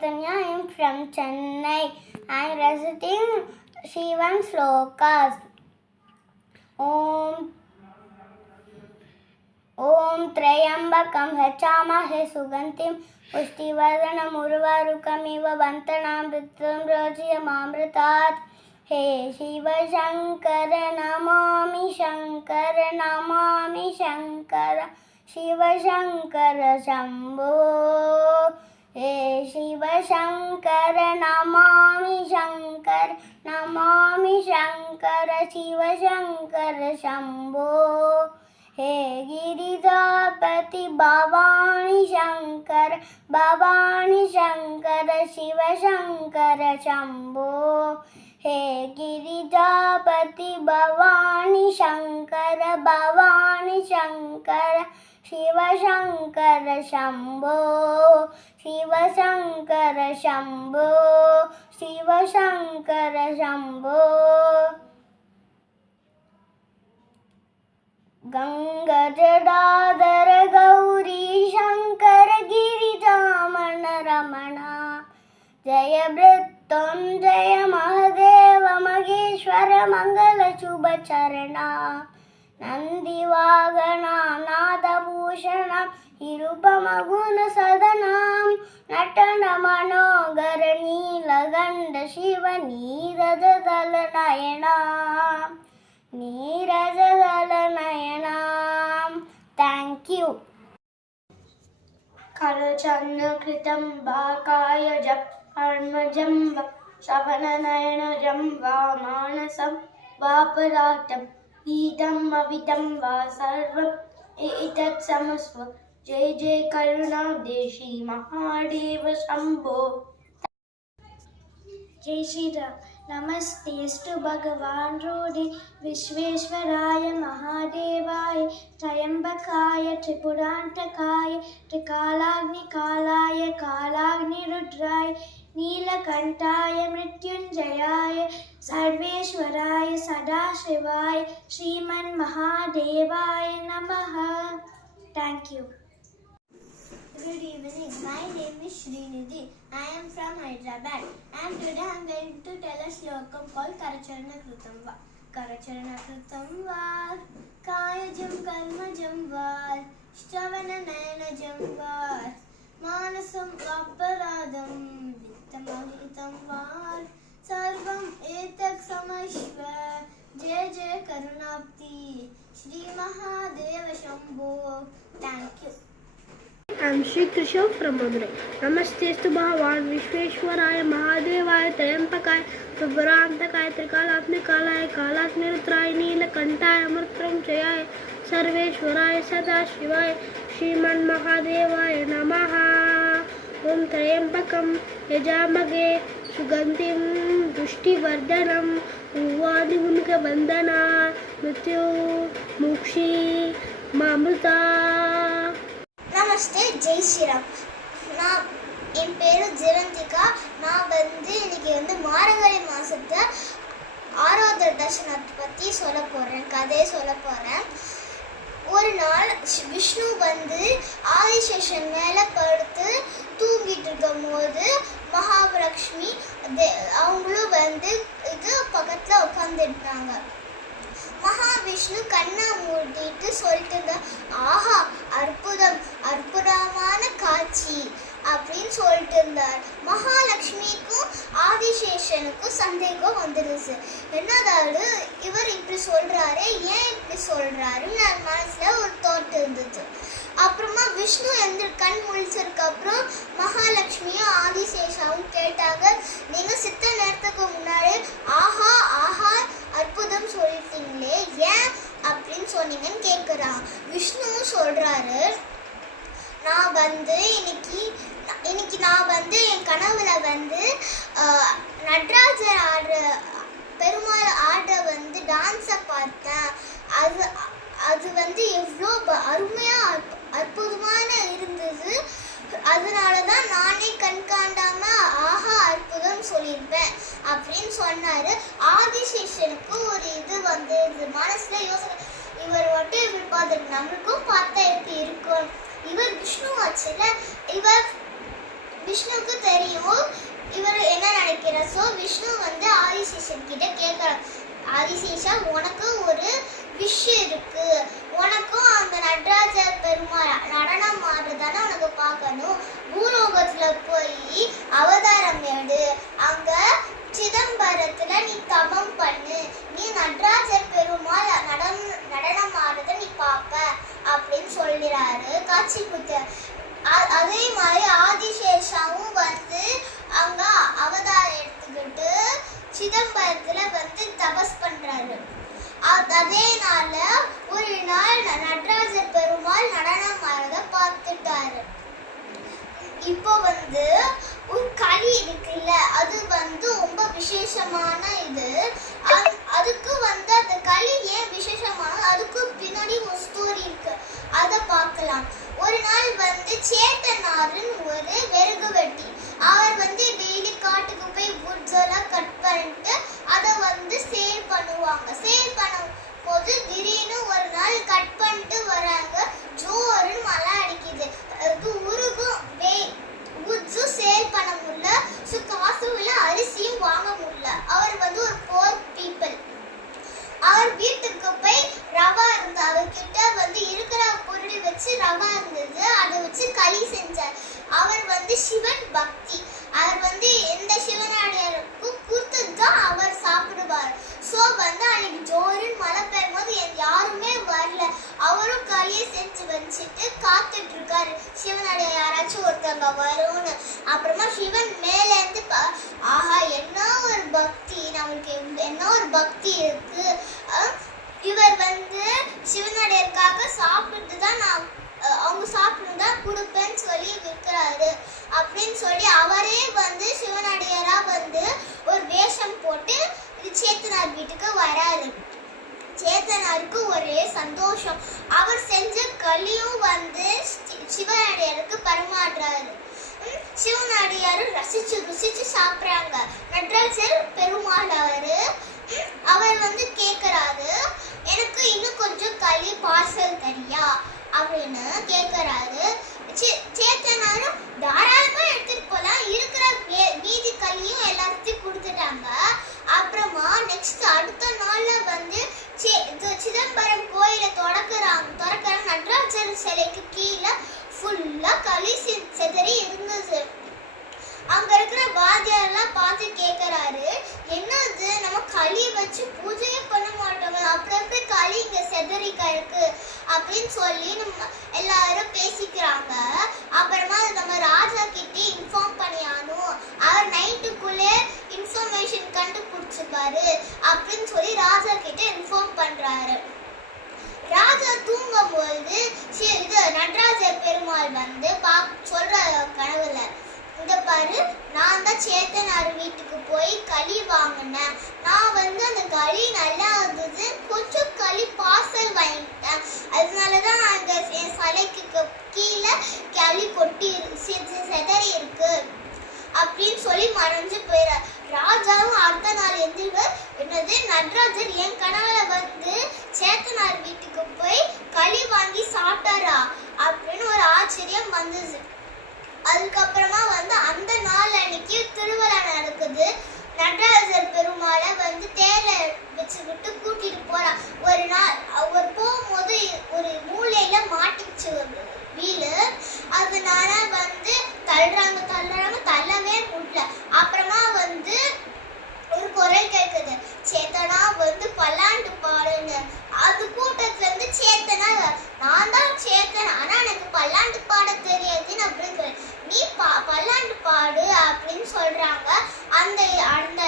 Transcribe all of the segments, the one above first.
Chaitanya. I am from Chennai. I am reciting Shivan Slokas. Om Trayambakam Hachamahe Sugantim Pushtivardanam Urvarukamiva Bantanamritam Rajyamamritat. He Shiva Shankara Namami Shankara Namami Shankara Shiva Shankara Shambho. He Shiva Shankara Namami Shankara Namami Shankara Shiva Shankara Shambho. He Giridhapati Bhavani Shankara Bhavani Shankara Shiva Shankara Shambho. He Giridhapati Bhavani Shankara Bhavani Shankara Shiva Shankara Shambho. Shiva Shankara Shambho. Shiva Shankara Shambho. Ganga Jadadhara Gauri Shankara Giridhamana Ramana Jaya Mrityunjaya Mahadeva Mageshwara Mangala Shubha Charana Nandi Vagana Nada Bhushanam Hirupama Guna Sadanam Natana Manogara Neelaganda Shiva Neerajadala Nayanam Neerajadala Nayanam. Thank you. Karachandra Kritam Bhakaya Jap Armajam Shavananayana Jamba Manasam Vaparatam Idam Avidam Va Sarvam Itat Samasva Jai Jai Karuna Deshi Mahadeva Shambho. Jai Shri Ram. Namaste Astu Bhagavan Rodi Vishveshwaraya Mahadevaya Trayambakaya Tripurantakaya Trikalagni Kalaya Kalagni Rudraya Neelakantaya Mrityunjayaya Sarveshwaraya Sadashivaya Sriman Mahadevaya Namaha. Thank you. Good evening. My name is Srinidhi. I am from Hyderabad, and today I am going to tell a slokam called Karacharana Kritam Va. Karacharana Kritam Va, Kayajam Karmajam Va, Shravana Nayanajam Va, Manasam Vaparadam Vittamahritam Va, Sarvam Etak Samashva, Jai Jai Karunapti, Shri Mahadeva Shambho. Thank you. I am Sri Krishna from Madurai. Namaste Astu Bhagavan Vishveshwaraya Mahadevaya Trayambakaya Tripurantakaya Trikalatmikalaya Kalatmirudraya Neelakantaya Mrityunjayaya Sarveshwaraya Sadashivaya Sriman Mahadevaya Namaha. Om Trayambakam Yajamage Sugantim Pushtivardhanam Urvadigumika Bandhana Mrityu Mukshi Mamruta. நமஸ்தே ஜெய் ஸ்ரீராம். என் பேரு ஜெரந்திகா. நான் இன்னைக்கு மார்கழி மாசத்தை ஆராதர தர்சனத்தை பற்றி கதையை சொல்ல போகிறேன். ஒரு நாள் விஷ்ணு ஆதிசேஷன் மேலே படுத்து தூங்கிட்டு இருக்கும் போது மகாலட்சுமி அவங்களும் இது பக்கத்தில் உட்காந்துருந்தாங்க. மகாவிஷ்ணு கண்ணை மூடிட்டு சொல்லிட்டு இருந்தா, ஆஹா அற்புதம், அற்புதமான காட்சி அப்படின்னு சொல்லிட்டு இருந்தார். மகாலட்சுமிக்கும் ஆதிசேஷனுக்கும் சந்தேகம் வந்துருச்சு. என்னதாவது இவர் இப்படி சொல்றாரு, ஏன் இப்படி சொல்றாருன்னு மனசுல ஒரு தோட்டு இருந்துச்சு. அப்புறமா விஷ்ணு கண் முழிச்சதுக்கு அப்புறம் மகாலட்சுமியும் ஆதிசேஷாவும் கேட்டாங்க, நீங்க சித்த நேரத்துக்கு முன்னாடி ஆஹா ஆஹா அற்புதம் சொல்லிட்டீங்களே, ஏன் அப்படின்னு சொன்னீங்கன்னு கேட்குறான். விஷ்ணுவும் சொல்றாரு, நான் இன்னைக்கு நான் என் கனவுல நடராஜர் ஆடுற பெருமாள் ஆடுற டான்ஸை பார்த்தேன். அது எவ்வளோ அருமையா அற்புதமான இருந்தது. அதனாலதான் நானே கண்காண்டாம ஆஹா அற்புதம் சொல்லியிருப்பேன் அப்படின்னு சொன்னாரு. ஆதிசேஷனுக்கு ஒரு இது மனசுல யோசனை, இவர் இப்படி பார்த்துட்டு நம்மளுக்கும் பார்த்தா எப்படி இருக்கும், இவர் விஷ்ணு ஆச்சுல, இவர் விஷ்ணுவுக்கு தெரியும் இவர் என்ன நினைக்கிறார். ஸோ விஷ்ணு வந்து ஆதிசேஷன் கிட்ட கேட்குறார், ஆதிசேஷா உனக்கு ஒரு விஷ் இருக்கு, உனக்கும் அந்த நடராஜர் பெருமாள் நடனம் ஆடுறதானே உனக்கு பார்க்கணும், பூலோகத்துல போய் அவதாரம் எடு, அங்க சிதம்பரத்துல நீ தவம் பண்ணு, நீ நடராஜர் பெருமாள் நடனம் ஆடுறத நீ பார்ப்ப அப்படின்னு சொல்லிறாரு காட்சி குத்து. அதே மாதிரி ஆதிசேஷாவும் வந்து அங்க அவதாரம் எடுத்துக்கிட்டு சிதம்பரத்துல வந்து தபஸ் பண்றாரு. அதே நாள்ல ஒரு நாள் நடராஜர் பெருமாள் நடனம் ஆடுறத பார்த்துட்டாரு. இப்போ வந்து ஒரு களி இருக்குல்ல, அது வந்து ரொம்ப விசேஷமான இது. அதுக்கு வந்து அந்த களி ஏன் விசேஷமான, அதுக்கு பின்னாடி ஒரு ஸ்டோரி இருக்கு, அதை பார்க்கலாம். ஒரு நாள் வந்து சேத்தனாருன்னு ஒரு வெறுகு வெட்டி, அவர் வந்து டெய்லி காட்டுக்கு போய் வுட்ஸ் எல்லாம் கட் பண்ணிட்டு அதை வந்து சேல் பண்ணுவாங்க. சேல் பண்ணும் போது திடீர்னு ஒரு நாள் கட் பண்ணிட்டு வராங்க, ஜோருன்னு மழை அடிக்குது, உருகும் வுட்ஸும் சேல் பண்ண முடியல, ஸோ காசும் இல்லை அரிசியும் வாங்க முடியல. அவர் வந்து ஒரு போர் பீப்புள். அவர் வீட்டுக்கு போய் ரவா இருந்தது, அவர்கிட்ட வந்து இருக்கிற பொருள் வச்சு ரவா இருந்தது, அதை வச்சு களி செஞ்சார். அவர் வந்து சிவன் பக்தி, அவர் வந்து எந்த சிவனாடியாருக்கும் கொடுத்தது தான் அவர் சாப்பிடுவார். ஸோ வந்து அன்னைக்கு ஜோருன்னு மழை பெய்யும் போது யாருமே வரல, அவரும் களியை செஞ்சு வச்சுட்டு காத்துட்டு இருக்காரு சிவனாடியார் யாராச்சும் ஒருத்தவங்க வரும்னு. அப்புறமா சிவன் மேலேருந்து ஆஹா என்ன ஒரு பக்தி, நம்மளுக்கு என்ன ஒரு பக்தி இருக்கு, இவர் வந்து சிவனடியாருக்காக சாப்பிட்டு தான் நான் அவங்க சாப்பிட்டு தான் கொடுப்பேன்னு சொல்லி விற்கிறாரு அப்படின்னு சொல்லி அவரே வந்து சிவனடியாரா வந்து ஒரு வேஷம் போட்டு சேத்தனார் வீட்டுக்கு வராரு. சேத்தனாருக்கு ஒரே சந்தோஷம், அவர் செஞ்ச களியும் வந்து சிவனடியாருக்கு பரிமாறுறாரு. சிவனடியாரும் ரசிச்சு ருசிச்சு சாப்பிட்றாங்க. நடராஜர் பெருமாள் அவர் வந்து கேட்குறாரு, எனக்கு இன்னும் கொஞ்சம் களி பார்சல் தரியா அப்படின்னு கேட்குறாரு. சேத்தனாரும் தாராளமா எடுத்துட்டு போலாம், இருக்கிற மீதி களியும் எல்லாத்தையும் கொடுத்துட்டாங்க. அப்புறமா நெக்ஸ்ட் அடுத்த நாள்ல வந்து சிதம்பரம் கோயிலை திறக்கிறாங்க. நடராஜர் சிலைக்கு கீழே ஃபுல்லா களி செதறி இருந்தது. அங்க இருக்கிற வாத்தியாரெல்லாம் பார்த்து கேட்கறாரு, என்னது நம்ம களி வச்சு பூஜையே பண்ண மாட்டோம், அப்புறம் எப்படி களி இங்க செதறிக்கா இருக்கு அப்படின்னு சொல்லி நம்ம எல்லாரும் பேசிக்கிறாங்க. அப்புறமா நம்ம ராஜா கிட்ட இன்ஃபார்ம் பண்ணியானும், அவர் நைட்டுக்குள்ளே இன்ஃபர்மேஷன் கண்டுபிடிச்சிருப்பாரு அப்படின்னு சொல்லி ராஜா கிட்ட இன்ஃபார்ம் பண்றாரு. ராஜா தூங்கும் பொழுது நடராஜர் பெருமாள் வந்து சொல்ற கனவுல, இந்த பாரு நான் தான் சேத்தனார் வீட்டுக்கு போய் களி வாங்கினேன், நான் வந்து அந்த களி நல்லா இருந்தது, கொஞ்சம் களி பார்சல் வாங்கிட்டேன், அதனாலதான் அங்க என் சிலைக்கு கீழே களி கொட்டி செதறி இருக்கு அப்படின்னு சொல்லி மறைஞ்சு போயிடார். ராஜாவும் அடுத்த நாள் எந்திரிவர், என்னது நடராஜர் என் கனவுல வந்து சேத்தனார் வீட்டுக்கு போய் களி வாங்கி சாப்பிட்டாரா அப்படின்னு ஒரு ஆச்சரியம் வந்தது. அதுக்கப்புறமா வந்து அந்த நாள் அன்னைக்கு திருவிழா நடக்குது. நடராஜர் பெருமாளை வந்து தேரை வச்சுக்கிட்டு கூட்டிட்டு போறா. ஒரு நாள் அவர் போகும்போது ஒரு மூலையில மாட்டிச்சு வீடு, அதனால வந்து தள்ளுறாங்க தள்ளவே முடியல. அப்புறமா வந்து ஒரு குரல் கேட்குது, சேத்தனா வந்து பல்லாண்டு பாடுன்னு. அது கூட்டத்துல இருந்து சேத்தனா, நான் தான் சேத்தன் ஆனா எனக்கு பல்லாண்டு பாட தெரியாதுன்னு அப்படின்னு சொல்லி, நீ பல்லாண்டு பாடு அப்படின்னு சொல்றாங்க. அந்த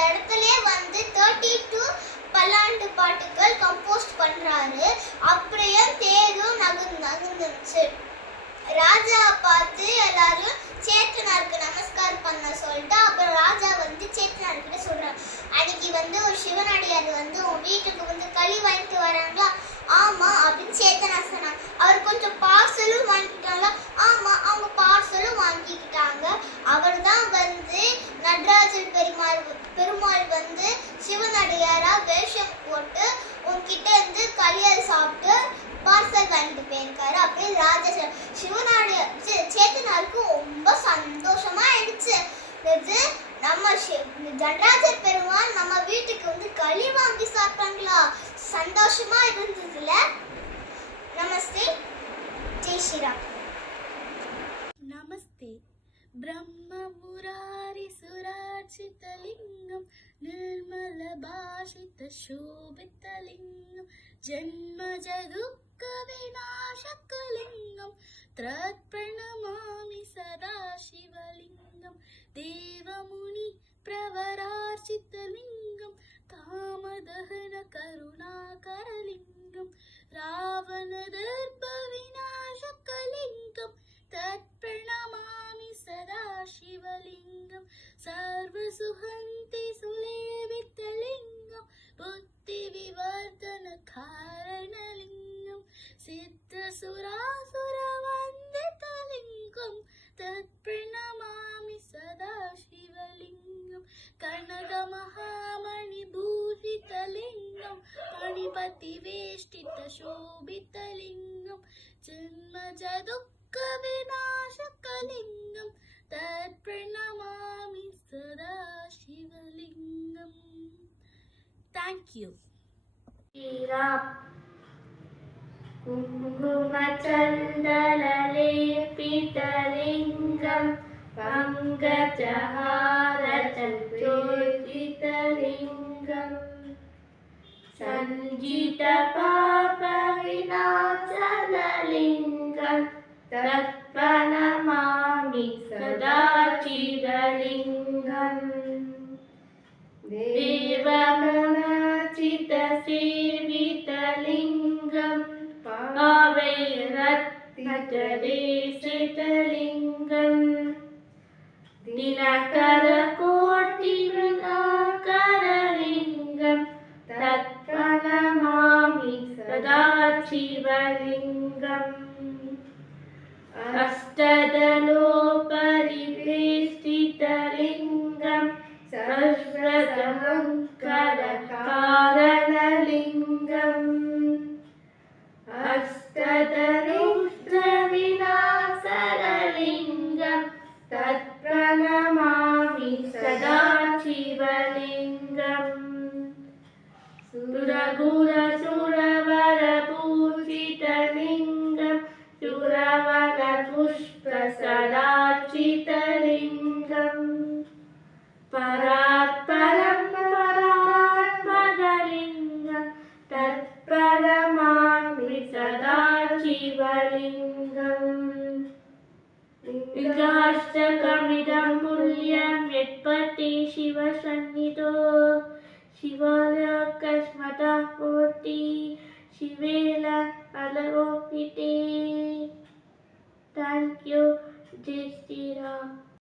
இடத்துலயே வந்து 32 பல்லாண்டு பாட்டுகள் கம்போஸ் பண்றாரு. அப்படியே தேரும் நகுந்துச்சு. ராஜா பார்த்து எல்லாரும் சேத்தனாருக்கு நமஸ்காரம் பண்ண சொல்லிட்டு அப்புறம் ராஜா வந்து சேத்தனார்கிட்ட சொல்றாரு, அன்னைக்கு வந்து ஒரு சிவனடியார் வந்து உன் வீட்டுக்கு வந்து களி வாங்கிட்டு வராங்களா? ஆமா அப்படின்னு சேத்தனார் சொன்னாங்க. அவர் கொஞ்சம் பார்சலும் வாங்கிக்கிட்டாங்களா? ஆமா அவங்க பார்சலும் வாங்கிக்கிட்டாங்க. அவர் தான் வந்து நடராஜர் பெருமாள் வந்து சிவனடியாரா வேஷம் போட்டு உன்கிட்ட இருந்து களியை சாப்பிட்டு பார்சல் வாங்கிட்டு போயிருக்காரு. அப்படியே சிவனுடைய சேத்தனாருக்கு ரொம்ப சந்தோஷமா ஆயிடுச்சு. இது நம்ம நடராஜர் பெருமான் நம்ம வீட்டுக்கு வந்து களி வாங்கி சாப்பிட்டாங்களா, சந்தோஷமா இருந்ததுல. நமஸ்தே, ஜெய் ஸ்ரீராம். नमस्ते ब्रह्ममुरारिसुरार्चितलिङ्गं निर्मलभाषितशोभितलिङ्गं जन्मजदुःखविनाशकलिङ्गं तत्प्रणमामि सदा शिवलिङ्गं देवमुनिप्रवरार्चितलिङ्गं कामदहनकरुणाकरलिङ्गं रावणदर्पविनाशकलिङ्गं तत्प्रणमामि सदा शिवलिङ्गं सर्वसुहन्ति सुलेवितलिङ्गं बुद्धिविवर्धनकारणलिङ्गं सिद्धसुरासुरवन्दितलिङ्गं तत्प्रणमामि सदा शिवलिङ्गं कनकमहामणिभूषितलिङ्गं मणिपतिवेष्टितशोभितलिङ्गं जन्मजदुःखविनाशकलिङ्गं तत्प्रणमामि सदा शिवलिङ्गम्. Thank you. कुङ्कुमचन्दनलेपितलिङ्गं पङ्कजहारचन्द्रोदितलिङ्गं सञ्जितपापविनाशनलिङ्गं तत्प्रणमामि सदा चिरलिङ्गम् देवगणचितसेवितलिङ्गं पावैरत्नजलेश्रितलिङ्गं दिनकरकोटिवृताकरलिङ्गं तत्प्रणमामि सदा शिवलिङ्गम् अष्टदलोपरिवेष्टितलिङ्गं सर्वसमङ्गलकारणलिङ्गम् अष्टदरिद्रविनाशनलिङ्गं तत्प्रणमामि सदा शिवलिङ्गम् सुरगुरसुरवरपूजितलिङ्गं सुरवरपुष्पसदार्चितलिङ्गं परात्परं परात्परलिङ्गं तत्प्रणमामि सदा शिवलिङ्गम् लिङ्गाष्टकमिदं पुल्यं यत्पठति शिवसन्निधौ